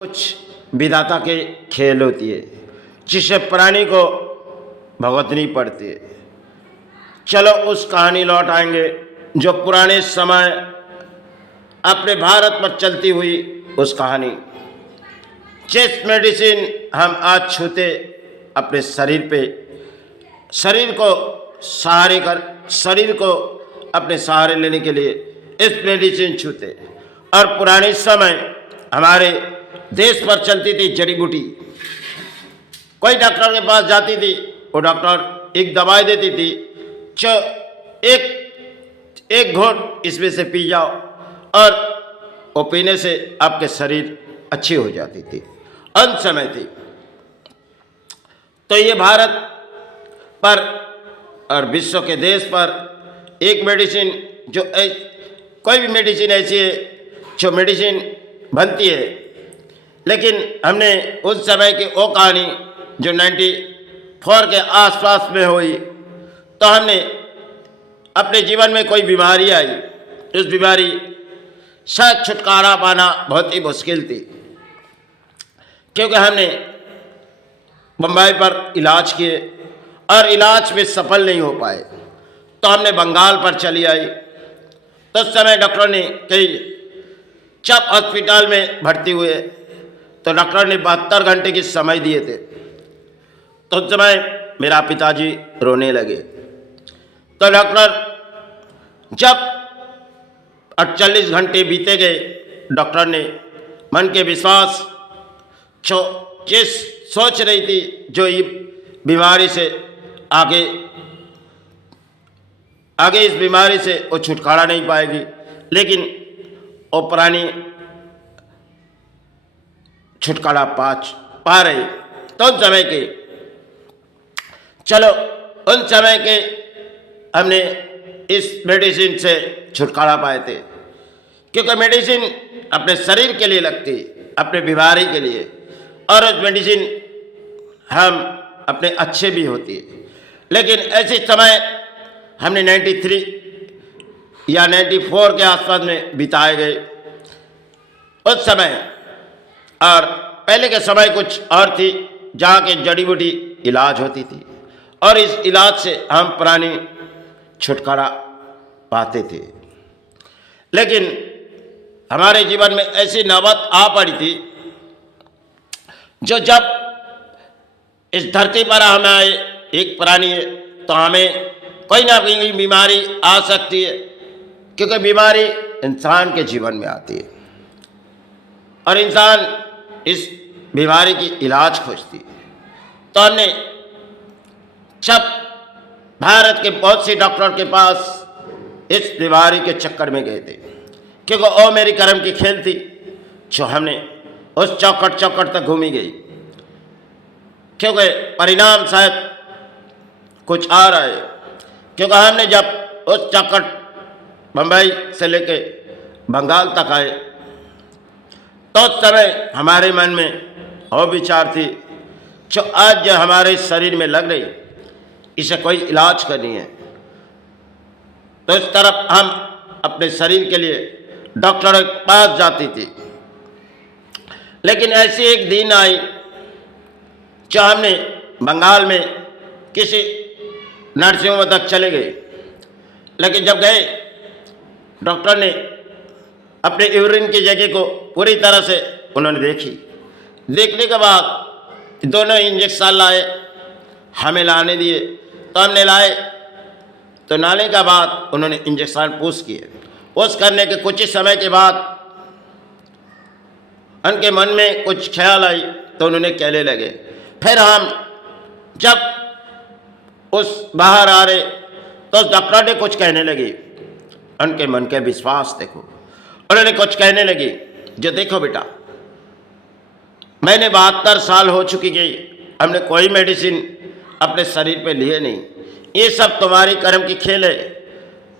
कुछ विधाता के खेल होती है जिससे प्राणी को भुगतनी पड़ती है। चलो उस कहानी लौट आएंगे जो पुराने समय अपने भारत पर चलती हुई उस कहानी। जिस मेडिसिन हम आज छूते अपने शरीर पे, शरीर को अपने सहारे लेने के लिए इस मेडिसिन छूते। और पुराने समय हमारे देश पर चलती थी जड़ी बूटी। कोई डॉक्टर के पास जाती थी, वो डॉक्टर एक दवाई देती थी, जो एक घोट इसमें से पी जाओ और वो पीने से आपके शरीर अच्छी हो जाती थी। अंत समय थी। तो ये भारत पर और विश्व के देश पर एक मेडिसिन जो कोई भी मेडिसिन ऐसी है जो मेडिसिन बनती है, लेकिन हमने उस समय की वो कहानी जो 94 के आसपास में हुई, तो हमने अपने जीवन में कोई बीमारी आई, उस बीमारी से छुटकारा पाना बहुत ही मुश्किल थी, क्योंकि हमने बम्बई पर इलाज किए और इलाज में सफल नहीं हो पाए। तो हमने बंगाल पर चली आई। तो उस समय डॉक्टर ने कही, जब हॉस्पिटल में भर्ती हुए तो डॉक्टर ने 72 घंटे की समय दिए थे। तो उस समय मेरा पिताजी रोने लगे। तो डॉक्टर जब 48 घंटे बीते गए, डॉक्टर ने मन के विश्वास जिस सोच रही थी जो ये बीमारी से आगे इस बीमारी से वो छुटकारा नहीं पाएगी, लेकिन वो प्राणी छुटकारा पा रही। तो उन समय के हमने इस मेडिसिन से छुटकारा पाए थे, क्योंकि मेडिसिन अपने शरीर के लिए लगती, अपने बीमारी के लिए, और उस मेडिसिन हम अपने अच्छे भी होती है। लेकिन ऐसे समय हमने 93 या 94 के आसपास में बिताए गए उस समय। और पहले के समय कुछ और थी, जहाँ के जड़ी बूटी इलाज होती थी, और इस इलाज से हम प्राणी छुटकारा पाते थे। लेकिन हमारे जीवन में ऐसी नौबत आ पड़ी थी, जो जब इस धरती पर हम आए, एक प्राणी है, तो हमें कोई ना कोई बीमारी आ सकती है, क्योंकि बीमारी इंसान के जीवन में आती है और इंसान इस बीमारी की इलाज खोजती है। तो हमने जब भारत के बहुत से डॉक्टर के पास इस बीमारी के चक्कर में गए थे, क्योंकि वो मेरी कर्म की खेल थी, जो हमने उस चौकट तक घूमी गई, क्योंकि परिणाम शायद कुछ आ रहा है। क्योंकि हमने जब उस चौकट बम्बई से लेके बंगाल तक आए, तो उस समय हमारे मन में वो विचार थी, जो आज जो हमारे शरीर में लग रही, इसे कोई इलाज करनी है। तो इस तरफ हम अपने शरीर के लिए डॉक्टर के पास जाती थी। लेकिन ऐसी एक दिन आई, जो हमने बंगाल में किसी नर्सिंग होम तक चले गए। लेकिन जब गए, डॉक्टर ने अपने यूरिन की जगह को पूरी तरह से उन्होंने देखी। देखने के बाद दोनों इंजेक्शन लाए, हमें लाने दिए, तो हमने लाए। तो लाने के बाद उन्होंने इंजेक्शन पुश किए। पुश करने के कुछ ही समय के बाद उनके मन में कुछ ख्याल आई, तो उन्होंने कहने लगे। फिर हम जब उस बाहर आ रहे, तो उस डॉक्टर ने कुछ कहने लगी। उनके मन के विश्वास देखो, उन्होंने कुछ कहने लगी, जो देखो बेटा, मैंने 72 साल हो चुकी गई, हमने कोई मेडिसिन अपने शरीर पे लिए नहीं, ये सब तुम्हारी कर्म की खेल है।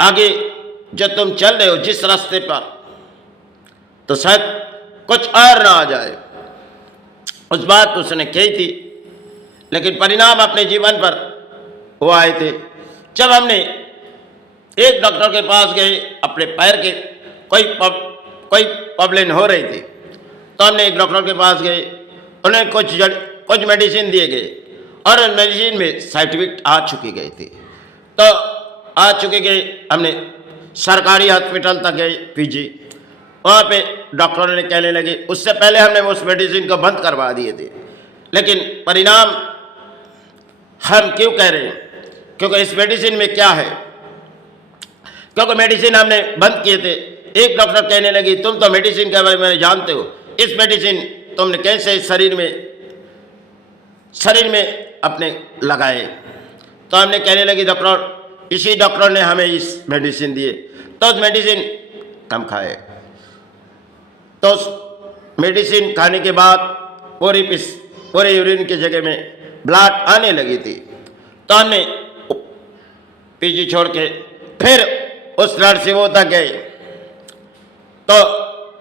आगे जो तुम चल रहे हो जिस रास्ते पर, तो शायद कुछ और ना आ जाए। उस बात उसने कही थी, लेकिन परिणाम अपने जीवन पर वो आए थे। जब हमने एक डॉक्टर के पास गए, अपने पैर के कोई प्रॉब्लम हो रही थी, तो हमने एक डॉक्टर के पास गए, उन्हें कुछ मेडिसिन दिए गए और उन मेडिसिन में सर्टिफिकेट आ चुके गए थे। तो आ चुके गए, हमने सरकारी हॉस्पिटल तक गए पीजी, वहाँ पे डॉक्टरों ने कहने लगे, उससे पहले हमने उस मेडिसिन को बंद करवा दिए थे, लेकिन परिणाम हम क्यों कह रहे हैं? क्योंकि इस मेडिसिन में क्या है, क्योंकि मेडिसिन हमने बंद किए थे। एक डॉक्टर कहने लगी, तुम तो मेडिसिन के बारे में जानते हो, इस मेडिसिन तुमने कैसे शरीर में अपने लगाए? तो हमने कहने लगी, डॉक्टर, इसी डॉक्टर ने हमें इस मेडिसिन दिए। तो उस मेडिसिन हम खाए, तो उस मेडिसिन खाने के बाद पूरे यूरिन की जगह में ब्लड आने लगी थी। तो हमने पीजी छोड़ के फिर उस नर्सिंग तक गए, तो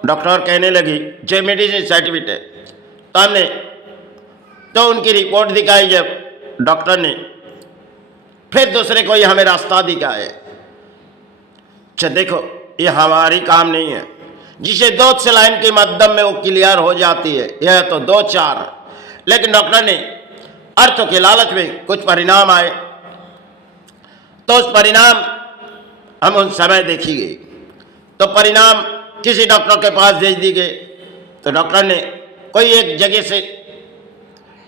डॉक्टर कहने लगी, जो मेडिसिन सर्टिफिकेट है। तो हमने तो उनकी रिपोर्ट दिखाई, जब डॉक्टर ने फिर दूसरे को ये हमें रास्ता दिखाए। अच्छा देखो, ये हमारी काम नहीं है। जिसे 2 सलाइन के माध्यम में वो क्लियर हो जाती है, यह तो 2-4, लेकिन डॉक्टर ने अर्थों के लालच में कुछ परिणाम आए, तो उस परिणाम हम उन समय देखी गई। तो परिणाम किसी डॉक्टर के पास भेज दी गए, तो डॉक्टर ने कोई एक जगह से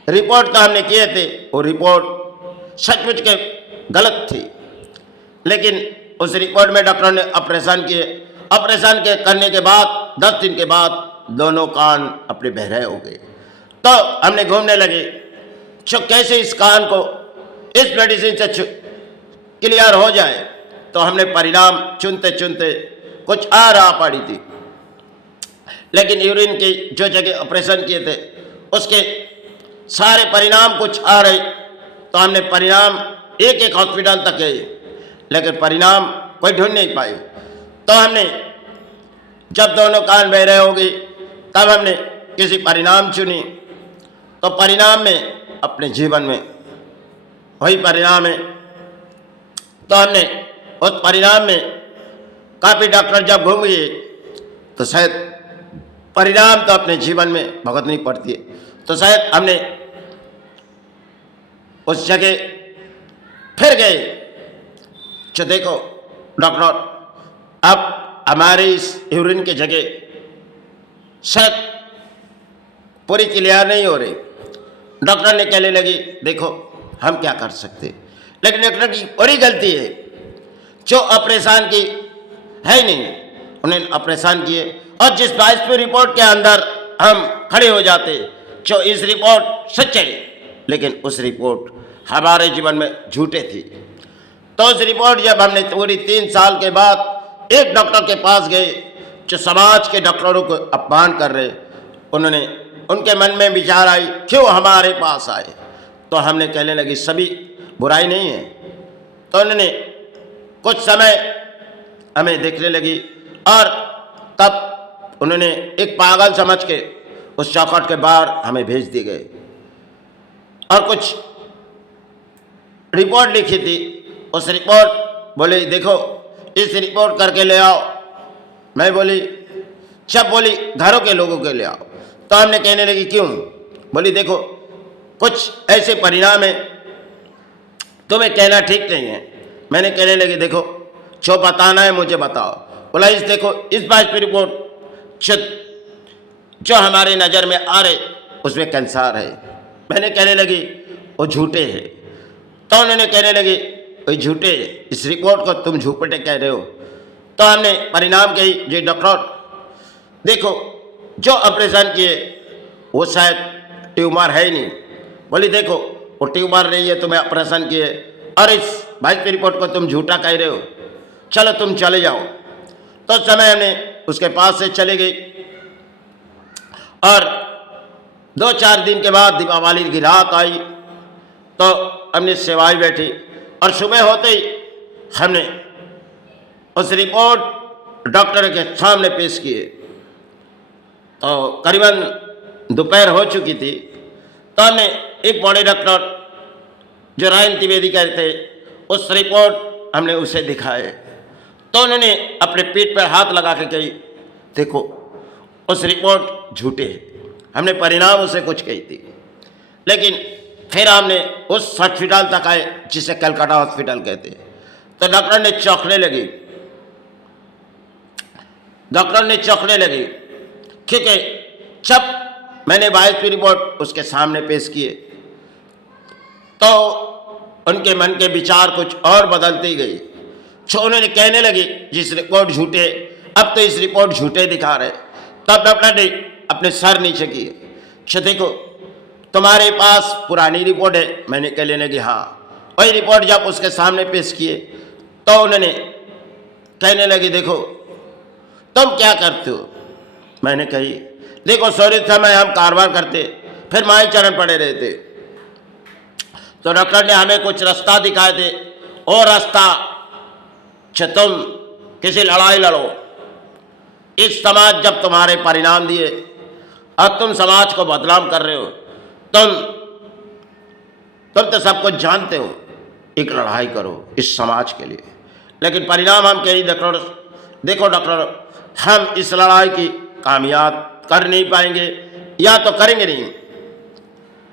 रिपोर्ट तो हमने किए थे, वो रिपोर्ट सचमुच के गलत थी, लेकिन उस रिपोर्ट में डॉक्टर ने ऑपरेशन के करने के बाद 10 दिन के बाद दोनों कान अपने बहरे हो गए। तो हमने घूमने लगे, कैसे इस कान को इस मेडिसिन से क्लियर हो जाए। तो हमने परिणाम चुनते चुनते कुछ आ रहा पड़ी थी, लेकिन यूरिन की जो जगह ऑपरेशन किए थे उसके सारे परिणाम कुछ आ रहे। तो हमने परिणाम एक हॉस्पिटल तक गए, लेकिन परिणाम कोई ढूंढ नहीं पाए। तो हमने जब दोनों कान बहरे हो गई, तब हमने किसी परिणाम चुनी। तो परिणाम में अपने जीवन में वही परिणाम है। तो हमने उस परिणाम में काफ़ी डॉक्टर जब घूम गए, तो शायद परिणाम तो अपने जीवन में भुगतनी पड़ती है। तो शायद हमने उस जगह फिर गए, जो देखो डॉक्टर, अब हमारी इस यूरिन की जगह शायद पूरी क्लियर नहीं हो रही। डॉक्टर ने कहने लगी, देखो हम क्या कर सकते, लेकिन डॉक्टर की बड़ी गलती है, जो ऑपरेशन की है ही नहीं, उन्हें ऑपरेशन किए और जिस पॉजिटिव रिपोर्ट के अंदर हम खड़े हो जाते, जो इस रिपोर्ट सच है, लेकिन उस रिपोर्ट हमारे जीवन में झूठे थी। तो उस रिपोर्ट जब हमने पूरी 3 साल के बाद एक डॉक्टर के पास गए, जो समाज के डॉक्टरों को अपमान कर रहे, उनके मन में विचार आई, क्यों हमारे पास आए। तो हमने कहने लगी, सभी बुराई नहीं है। तो उन्होंने कुछ समय हमें देखने लगी, और तब उन्होंने एक पागल समझ के उस चौखट के बाहर हमें भेज दिए गए, और कुछ रिपोर्ट लिखी थी। उस रिपोर्ट बोले, देखो इस रिपोर्ट करके ले आओ। मैं बोली, सब बोली घरों के लोगों के ले आओ। तो हमने कहने लगी, क्यों? बोली, देखो कुछ ऐसे परिणाम है, तुम्हें कहना ठीक नहीं है। मैंने कहने लगी, देखो जो बताना है मुझे बताओ। बोला, देखो इस बात की रिपोर्ट जो हमारे नज़र में आ रहे उसमें कैंसर है। मैंने कहने लगी, वो झूठे हैं। तो उन्होंने कहने लगी, वही झूठे, इस रिपोर्ट को तुम झूठे कह रहे हो। तो हमने परिणाम कही, जी डॉक्टर देखो जो ऑपरेशन किए वो शायद ट्यूमर है ही नहीं। बोली, देखो वो ट्यूमर नहीं है, तुम्हें ऑपरेशन किए, और इस भाई की रिपोर्ट को तुम झूठा कह रहे हो, चलो तुम चले जाओ। तो समय हमने उसके पास से चले गए, और 2-4 दिन के बाद दीपावली की रात आई, तो हमने सेवाई बैठी, और सुबह होते ही हमने उस रिपोर्ट डॉक्टर के सामने पेश किए। तो करीबन दोपहर हो चुकी थी। तो हमने एक बड़े डॉक्टर जो रायन त्रिवेदी कहते थे, उस रिपोर्ट हमने उसे दिखाए। तो उन्होंने अपने पीठ पर हाथ लगा के कही, देखो उस रिपोर्ट झूठे है। हमने परिणाम उसे कुछ कही थी, लेकिन फिर हमने उस हॉस्पिटल तक आए जिसे कलकत्ता हॉस्पिटल कहते हैं। तो डॉक्टर ने चौंकने लगी क्योंकि जब मैंने बायोप्सी रिपोर्ट उसके सामने पेश किए तो उनके मन के विचार कुछ और बदलती गई। जो उन्होंने कहने लगी जिस रिपोर्ट झूठे, अब तो इस रिपोर्ट झूठे दिखा रहे। तब डॉक्टर ने अपने सर नीचे किए, देखो तुम्हारे पास पुरानी रिपोर्ट है। मैंने कह लेने की हाँ। वही रिपोर्ट जब उसके सामने पेश किए तो उन्होंने कहने लगी देखो तुम क्या करते हो। मैंने कही देखो सॉरी समय हम कारोबार करते, फिर माई चरण पड़े रहते। तो डॉक्टर ने हमें कुछ रास्ता दिखाए थे, और रास्ता तुम किसी लड़ाई लड़ो। इस समाज जब तुम्हारे परिणाम दिए और तुम समाज को बदनाम कर रहे हो, तुम तो सब कुछ जानते हो, एक लड़ाई करो इस समाज के लिए। लेकिन परिणाम हम कहीं देखो डॉक्टर, हम इस लड़ाई की कामयाब कर नहीं पाएंगे या तो करेंगे नहीं।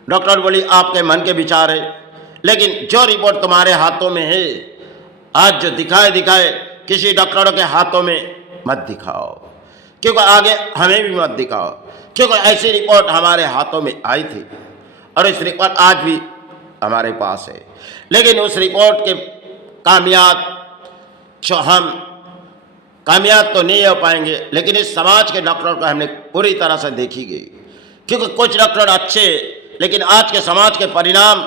डॉक्टर बोली आपके मन के विचार है, लेकिन जो रिपोर्ट तुम्हारे हाथों में है आज जो दिखाए किसी डॉक्टरों के हाथों में मत दिखाओ, क्योंकि आगे हमें भी मत दिखाओ, क्योंकि ऐसी रिपोर्ट हमारे हाथों में आई थी और इस रिपोर्ट आज भी हमारे पास है। लेकिन उस रिपोर्ट के कामयाब तो नहीं हो पाएंगे, लेकिन इस समाज के डॉक्टर को हमने पूरी तरह से देखी गई। क्योंकि कुछ डॉक्टर अच्छे, लेकिन आज के समाज के परिणाम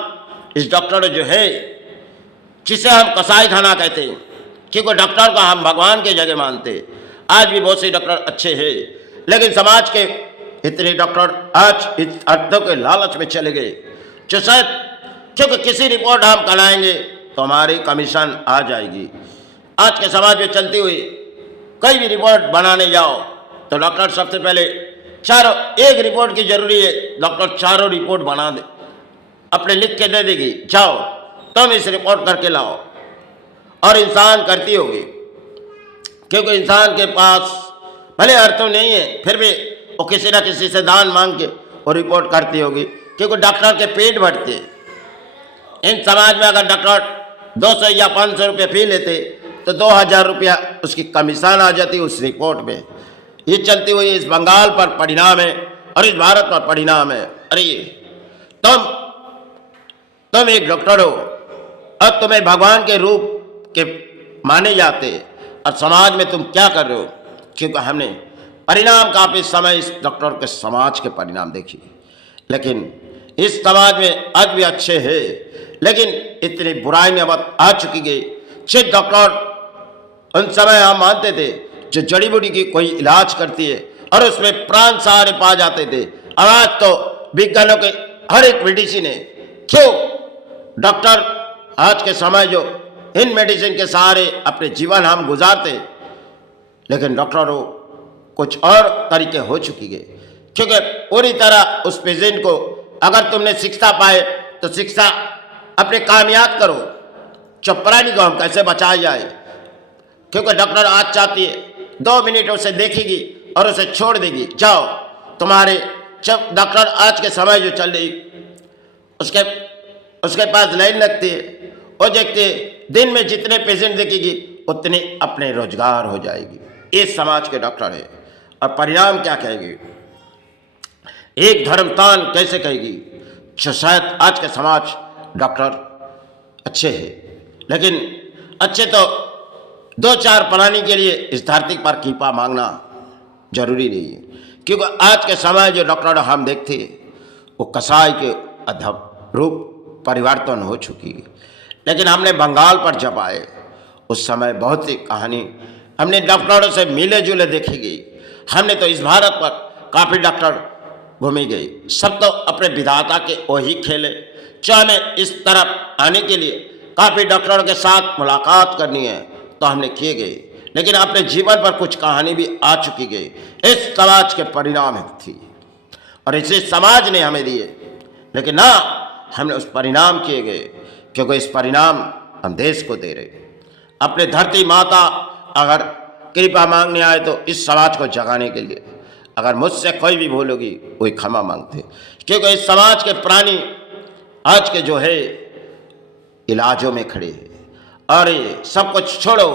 इस डॉक्टर जो है जिसे हम कसाई खाना कहते हैं, क्योंकि डॉक्टर को हम भगवान की जगह मानते हैं। आज भी बहुत से डॉक्टर अच्छे हैं, लेकिन समाज के इतने डॉक्टर आज इस अर्थों के लालच में चले गए जो शायद क्योंकि किसी रिपोर्ट हम कराएंगे तो हमारी कमीशन आ जाएगी। आज के समाज में चलती हुई कोई भी रिपोर्ट बनाने जाओ तो डॉक्टर सबसे पहले एक रिपोर्ट की जरूरी है, डॉक्टर चारों रिपोर्ट बना दे, अपने लिख के दे देगी, जाओ तुम इस रिपोर्ट करके लाओ। और इंसान करती होगी, क्योंकि इंसान के पास भले अर्थ तो नहीं है, फिर भी वो किसी ना किसी से दान मांग के वो रिपोर्ट करती होगी, क्योंकि डॉक्टर के पेट भरते हैं। इन समाज में अगर डॉक्टर 200 या 500 रुपये फी लेते तो 2000 रुपया उसकी कमीशन आ जाती उस रिपोर्ट में। ये चलती हुई इस बंगाल पर परिणाम है और इस भारत पर परिणाम है। अरे तुम एक डॉक्टर हो और तुम्हें भगवान के रूप के माने जाते, और समाज में तुम क्या कर रहे हो? क्योंकि हमने परिणाम काफी समय इस डॉक्टर के समाज के परिणाम देखी, लेकिन इस समाज में आज भी अच्छे हैं, लेकिन इतनी बुराई में अब आ चुकी गई। सिर्फ डॉक्टर उन समय हम मानते थे जो जड़ी बूटी की कोई इलाज करती है और उसमें प्राण सहारे पा जाते थे। और आज तो विज्ञानों के हर एक मेडिसिन है। क्यों डॉक्टर आज के समय जो इन मेडिसिन के सहारे अपने जीवन हम गुजारते, लेकिन डॉक्टरों कुछ और तरीके हो चुकी है, क्योंकि पूरी तरह उस पेशेंट को अगर तुमने शिक्षा पाए तो शिक्षा अपने कामयाब करो, चपरानी को हम कैसे बचाया जाए। क्योंकि डॉक्टर आज चाहती है 2 मिनट उसे देखेगी और उसे छोड़ देगी, जाओ तुम्हारे। जब डॉक्टर आज के समय जो चल रही उसके पास लाइन लगती है, वो देखते दिन में जितने पेशेंट देखेगी उतने अपने रोजगार हो जाएगी। इस समाज के डॉक्टर है, और परिणाम क्या कहेगी? एक धर्मतान कैसे कहेगी? जो शायद आज के समाज डॉक्टर अच्छे हैं, लेकिन अच्छे तो 2-4 प्राणी के लिए इस धरती पर कीपा मांगना जरूरी नहीं है। क्योंकि आज के समय जो डॉक्टर हम देखते वो कसाई के अधम रूप परिवर्तन हो चुकी है। लेकिन हमने बंगाल पर जब आए उस समय बहुत सी कहानी हमने डॉक्टरों से मिले जुले देखी गई। हमने तो इस भारत पर काफ़ी डॉक्टर घूमी गई, सब तो अपने विधाता के वही खेले। जो हमें इस तरफ आने के लिए काफ़ी डॉक्टरों के साथ मुलाकात करनी है तो हमने किए गए, लेकिन अपने जीवन पर कुछ कहानी भी आ चुकी गई। इस समाज के परिणाम थी और इसे समाज ने हमें दिए, लेकिन ना हमने उस परिणाम किए गए, क्योंकि इस परिणाम हम देश को दे रहे। अपने धरती माता अगर कृपा मांगने आए तो इस समाज को जगाने के लिए, अगर मुझसे कोई भी भूल होगी वही क्षमा मांगते, क्योंकि इस समाज के प्राणी आज के जो है इलाजों में खड़े हैं। और ये सब कुछ छोड़ो,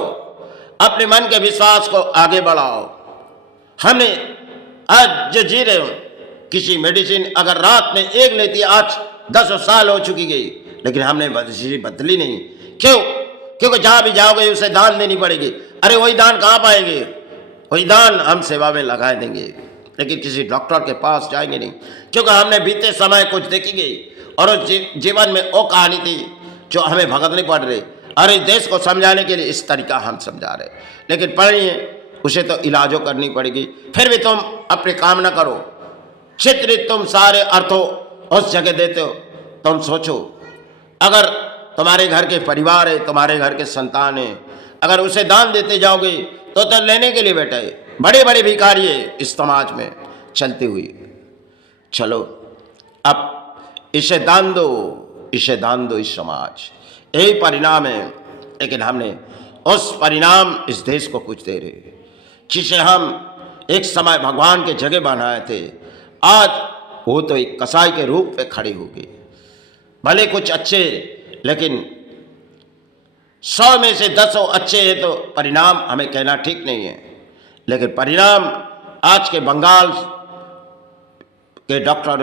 अपने मन के विश्वास को आगे बढ़ाओ। हमने आज जो जी रहे हो, किसी मेडिसिन अगर रात में एक लेती, आज 10 साल हो चुकी गई, लेकिन हमने बदली नहीं। क्यों? क्योंकि जहां भी जाओगे उसे दान देनी पड़ेगी। अरे वही दान कहाँ पाएंगे? वही दान हम सेवा में लगा देंगे, लेकिन किसी डॉक्टर के पास जाएंगे नहीं, क्योंकि हमने बीते समय कुछ देखी गई और उस जीवन में वो कहानी थी जो हमें भुगतनी पड़ रही। और इस देश को समझाने के लिए इस तरीका हम समझा रहे, लेकिन पढ़िए उसे तो इलाजों करनी पड़ेगी। फिर भी तुम अपने काम न करो, चित्रित तुम सारे अर्थों उस जगह देते हो। तुम सोचो, अगर तुम्हारे घर के परिवार है, तुम्हारे घर के संतान है, अगर उसे दान देते जाओगे तो लेने के लिए बैठे बड़े बड़े भिखारी है इस समाज में चलती हुई। चलो अब इसे दान दो, इसे दान दो इस समाज, यही परिणाम है। लेकिन हमने उस परिणाम इस देश को कुछ दे रहे, जिसे हम एक समय भगवान के जगह बनाए थे, आज वो तो एक कसाई के रूप में खड़े हो गए। भले कुछ अच्छे, लेकिन 100 में से 10 अच्छे हैं तो परिणाम हमें कहना ठीक नहीं है। लेकिन परिणाम आज के बंगाल के डॉक्टर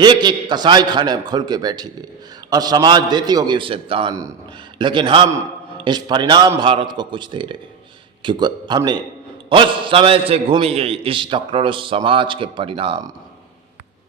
एक एक कसाई खाने में खोल के बैठेंगे और समाज देती होगी उसे दान, लेकिन हम इस परिणाम भारत को कुछ दे रहे, क्योंकि हमने उस समय से घूमी गई इस डॉक्टरों समाज के परिणाम।